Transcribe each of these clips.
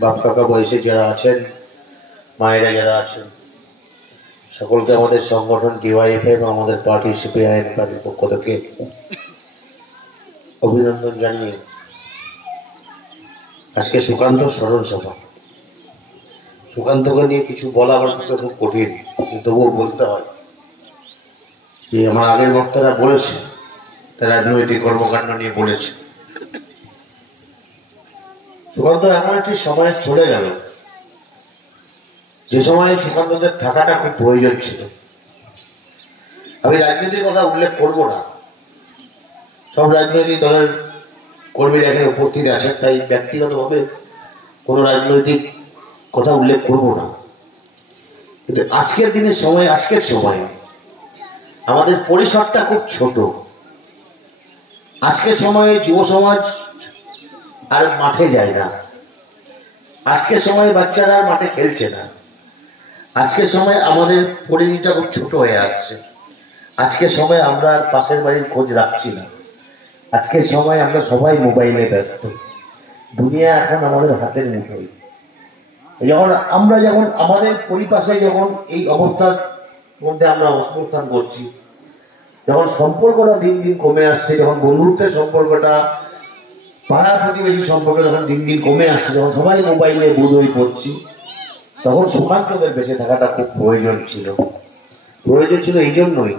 বাপ কাকা বয়সে যারা আছেন, মায়েরা যারা আছেন, সকলকে আমাদের সংগঠন ডিওয়াইএফআই এবং আমাদের পার্টি সিপিআইএম পার্টির পক্ষ থেকে অভিনন্দন জানিয়ে আজকে সুকান্ত স্মরণ সভা। সুকান্তকে নিয়ে কিছু বলা আমার পক্ষে খুব কঠিন, কিন্তু তবুও বলতে হয় যে আমার আগের বক্তারা বলেছে, তারা রাজনৈতিক কর্মকাণ্ড নিয়ে বলেছে। সুকান্ত এমন একটি সময় চলে গেল যে সময় সুকান্তদের থাকাটা খুব প্রয়োজন ছিল। আমি রাজনীতির কথা উল্লেখ করব না, সব রাজনৈতিক দলের কর্মীরা এখানে উপস্থিত আছেন, তাই ব্যক্তিগতভাবে কোনো রাজনৈতিক কথা উল্লেখ করব না। কিন্তু আজকের দিনের সময়, আজকের সময়ে আমাদের পরিসরটা খুব ছোট। আজকের সময়ে যুব সমাজ আর মাঠে যায় না, আজকের সময়ে বাচ্চারা আর মাঠে খেলছে না, আজকের সময় আমাদের পরিধিটা খুব ছোট হয়ে আসছে। আজকের সময় আমরা আর পাশের বাড়ির খোঁজ রাখছি না, আজকের সময় আমরা সবাই মোবাইলে ব্যস্ত। দুনিয়া এখন আমাদের হাতের মুঠোয়। যখন আমাদের পরিপাশে যখন এই অবস্থার মধ্যে আমরা অবস্থান করছি, যখন সম্পর্কটা দিন দিন কমে আসছে, যখন বন্ধুত্বের সম্পর্কটা, পাড়া প্রতিবেশী সম্পর্ক যখন দিন দিন কমে আসছে, যখন সবাই মোবাইলে বোধ হয়ে পড়ছি, তখন সুকান্তদের বেঁচে থাকাটা খুব প্রয়োজন ছিল। প্রয়োজন ছিল এই জন্যই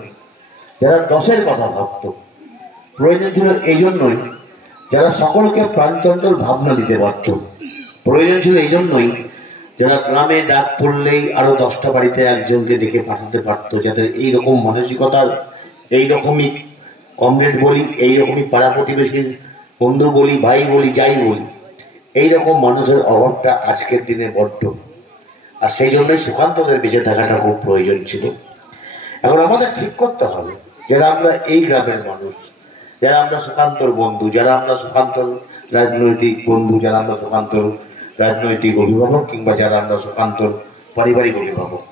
যারা দশের কথা ভাবত, প্রয়োজন ছিল এই জন্যই যারা সকলকে প্রাণচঞ্চল ভাবনা দিতে পারত, প্রয়োজন ছিল এই জন্যই যারা গ্রামে ডাক পড়লেই আরো 10টা বাড়িতে একজনকে ডেকে পাঠাতে পারতো, যাদের এইরকম মানসিকতার, এইরকমই কমরেড বলি, এইরকমই পাড়া প্রতিবেশীর বন্ধু বলি, ভাই বলি, যাই বলি, এইরকম মানুষের অভাবটা আজকের দিনে বড্ড। আর সেই জন্যই সুকান্তদের বেঁচে থাকাটা খুব প্রয়োজন ছিল। এখন আমাদের ঠিক করতে হবে, যারা আমরা এই গ্রামের মানুষ, যারা আমরা সুকান্তর বন্ধু, যারা আমরা সুকান্তর রাজনৈতিক বন্ধু, যারা আমরা সুকান্তর রাজনৈতিক অভিভাবক, কিংবা যারা আমরা সুকান্তর পারিবারিক অভিভাবক,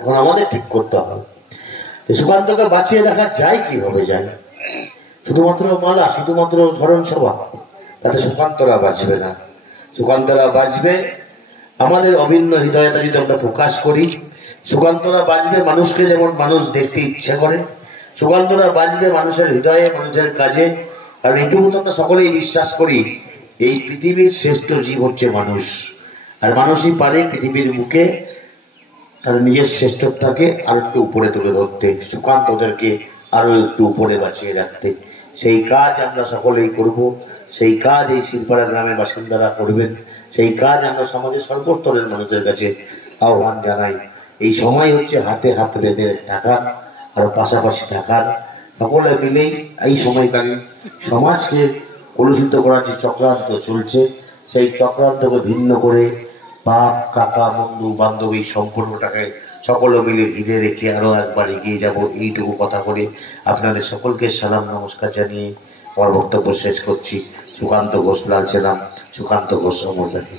এখন আমাদের ঠিক করতে হবে যে সুকান্তকে বাঁচিয়ে রাখা যায় কিভাবে যায়। শুধুমাত্র মালা, শুধুমাত্র স্মরণ সভা, তাতে সুকান্তরা বাঁচবে না। সুকান্তরা বাঁচবে আমাদের অভিন্ন হৃদয়তা যদি আমরা প্রকাশ করি। সুকান্তরা বাঁচবে মানুষকে যেমন মানুষ দেখতে ইচ্ছে করে, সুকান্তরা বাঁচবে মানুষের হৃদয়ে, মানুষের কাজে। কারণ এটুকু তো আমরা সকলেই বিশ্বাস করি, এই পৃথিবীর শ্রেষ্ঠ জীব হচ্ছে মানুষ, আর মানুষই পারে পৃথিবীর মুখে তাদের নিজের শ্রেষ্ঠত্বকে আরো একটু উপরে তুলে ধরতে, সুকান্তদেরকে আরো একটু উপরে বাঁচিয়ে রাখতে। সেই কাজ আমরা সকলেই করব, সেই কাজ এই শিলপাড়া গ্রামের বাসিন্দারা করবেন, সেই কাজ আমরা সমাজের সর্বস্তরের মানুষের কাছে আহ্বান জানাই। এই সময় হচ্ছে হাতে হাত বেঁধে থাকার আর পাশাপাশি থাকার। সকলে মিলেই এই সময়কালীন সমাজকে কলুষিত করার যে চক্রান্ত চলছে, সেই চক্রান্তকে ভিন্ন করে বাপ কাকা বন্ধু বান্ধব এই সম্পর্কটাকে সকলে মিলে ঘিরে রেখে আরো একবার এগিয়ে যাব, এইটুকু কথা বলে আপনাদের সকলকে সালাম নমস্কার জানিয়ে আমার বক্তব্য শেষ করছি। সুকান্ত ঘোষ লাল সেলাম, সুকান্ত ঘোষ অমর রাখি।